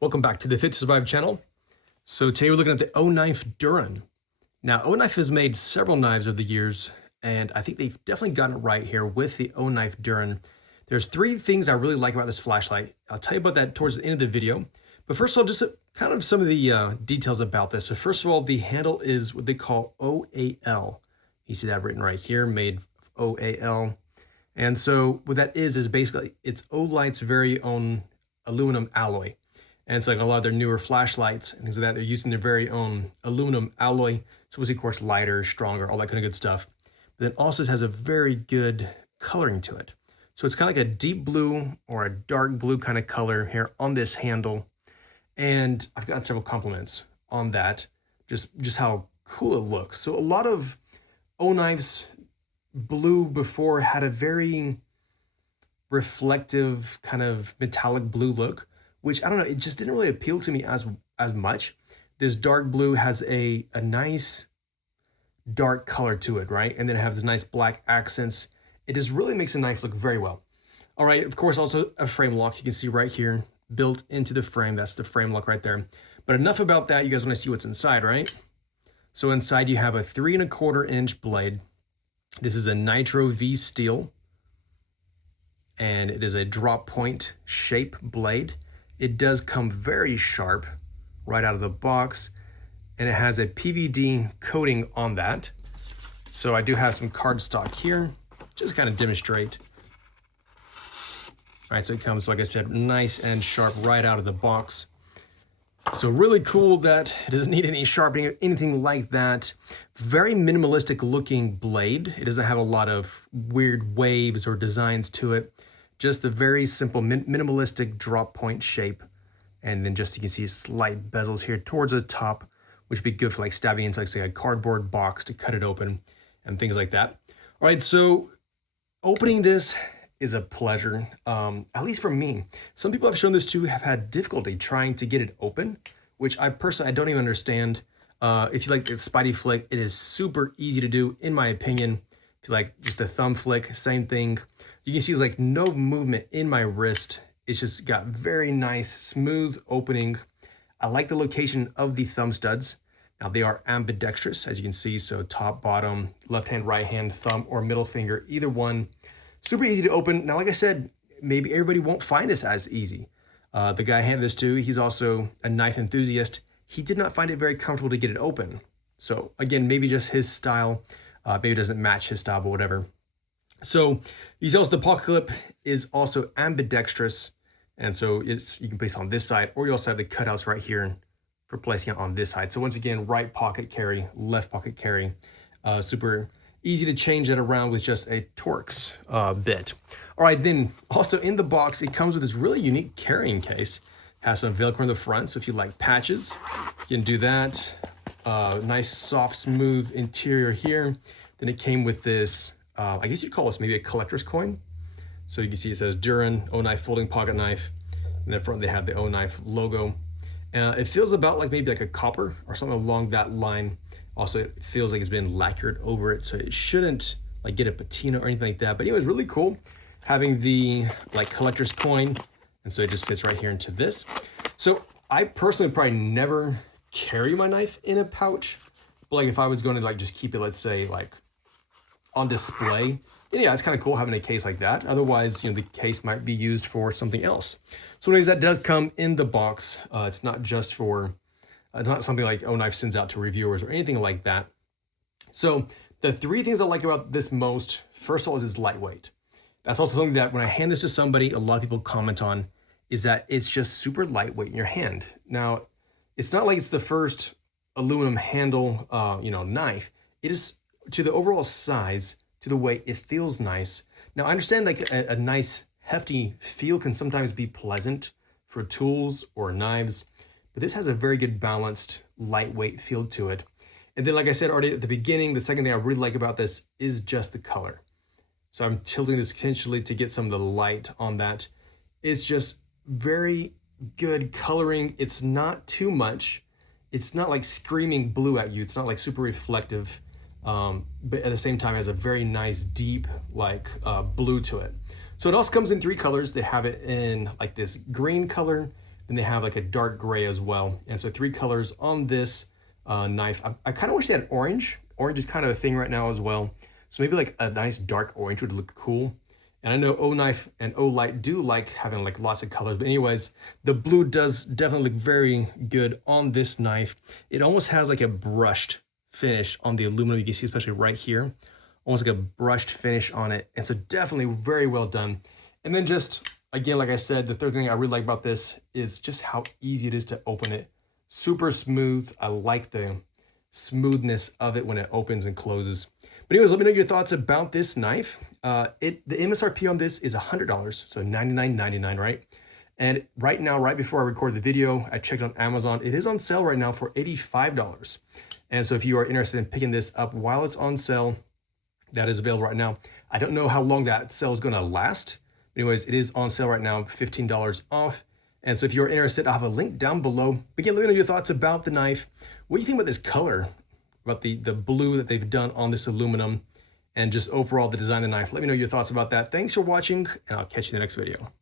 Welcome back to the Fit to Survive channel. So today we're looking at the OKnife Duron. Now, OKnife has made several knives over the years, and I think they've definitely gotten it right here with the OKnife Duron. There's three things I really like about this flashlight. I'll tell you about that towards the end of the video. But first of all, just kind of some of the details about this. So first of all, the handle is what they call OAL. You see that written right here, made of OAL. And so what that is basically it's Olight's very own aluminum alloy. And it's like a lot of their newer flashlights and things like that, they're using their very own aluminum alloy. So it's of course lighter, stronger, all that kind of good stuff. But then also it has a very good coloring to it. So it's kind of like a deep blue or a dark blue kind of color here on this handle. And I've gotten several compliments on that, just how cool it looks. So a lot of OKnife's blue before had a very reflective kind of metallic blue look, which I don't know, it just didn't really appeal to me as much. This dark blue has a nice dark color to it, right? And then it has this nice black accents. It just really makes a knife look very well. All right, of course, also a frame lock. You can see right here, built into the frame. That's the frame lock right there. But enough about that. You guys want to see what's inside, right? So inside you have a 3¼ inch blade. This is a Nitro V steel, and it is a drop point shape blade. It does come very sharp right out of the box, and it has a PVD coating on that. So I do have some cardstock here, just to kind of demonstrate. All right, so it comes, like I said, nice and sharp right out of the box. So really cool that it doesn't need any sharpening or anything like that. Very minimalistic looking blade. It doesn't have a lot of weird waves or designs to it. Just the very simple minimalistic drop point shape. And then just you can see slight bezels here towards the top, which would be good for like stabbing into like say a cardboard box to cut it open and things like that. All right, so opening this is a pleasure, at least for me. Some people I've shown this to have had difficulty trying to get it open, which I personally, I don't even understand. If you like the Spidey flick, it is super easy to do, in my opinion. If you like just the thumb flick, same thing. You can see it's like no movement in my wrist. It's just got very nice, smooth opening. I like the location of the thumb studs. Now they are ambidextrous, as you can see. So top, bottom, left hand, right hand, thumb, or middle finger, either one. Super easy to open. Now, like I said, maybe everybody won't find this as easy. The guy I handed this to, he's also a knife enthusiast. He did not find it very comfortable to get it open. So again, maybe just his style, maybe it doesn't match his style, but whatever. So these also, the pocket clip is also ambidextrous. And so you can place it on this side, or you also have the cutouts right here for placing it on this side. So once again, right pocket carry, left pocket carry, super easy to change that around with just a Torx bit. All right, then also in the box, it comes with this really unique carrying case. Has some Velcro in the front, so if you like patches, you can do that. Nice, soft, smooth interior here. Then it came with this, I guess you'd call this maybe a collector's coin. So you can see it says Duran, OKnife folding pocket knife. And then front they have the OKnife logo. It feels about like maybe like a copper or something along that line. Also, it feels like it's been lacquered over it, so it shouldn't like get a patina or anything like that. But anyways, really cool having the like collector's coin. And so it just fits right here into this. So I personally probably never carry my knife in a pouch. But like if I was going to like just keep it, let's say like on display, and yeah, it's kind of cool having a case like that. Otherwise, you know, the case might be used for something else. So anyways, that does come in the box. It's not just for, it's not something like OKnife sends out to reviewers or anything like that. So the three things I like about this most, first of all, is it's lightweight. That's also something that when I hand this to somebody, a lot of people comment on, is that it's just super lightweight in your hand. Now, it's not like it's the first aluminum handle, knife. It is to the overall size, to the way it feels nice. Now, I understand like a nice hefty feel can sometimes be pleasant for tools or knives, but this has a very good balanced, lightweight feel to it. And then, like I said already at the beginning, the second thing I really like about this is just the color. So I'm tilting this potentially to get some of the light on that. It's just very good coloring. It's not too much. It's not like screaming blue at you. It's not like super reflective, but at the same time has a very nice deep like blue to it. So it also comes in three colors. They have it in like this green color. Then they have like a dark gray as well. And so 3 colors on this knife. I kind of wish they had orange. Orange is kind of a thing right now as well. So maybe like a nice dark orange would look cool. And I know OKnife and Olight do like having like lots of colors, but anyways, the blue does definitely look very good on this knife. It almost has like a brushed finish on the aluminum. You can see especially right here, almost like a brushed finish on it. And so definitely very well done. And then just, again, like I said, the third thing I really like about this is just how easy it is to open it. Super smooth. I like the smoothness of it when it opens and closes. But anyways, let me know your thoughts about this knife. The MSRP on this is $100, so $99.99, right? And right now, right before I recorded the video, I checked on Amazon. It is on sale right now for $85. And so if you are interested in picking this up while it's on sale, that is available right now. I don't know how long that sale is going to last. Anyways, it is on sale right now, $15 off. And so if you're interested, I'll have a link down below. But again, let me know your thoughts about the knife. What do you think about this color? About the blue that they've done on this aluminum and just overall the design of the knife. Let me know your thoughts about that. Thanks for watching, and I'll catch you in the next video.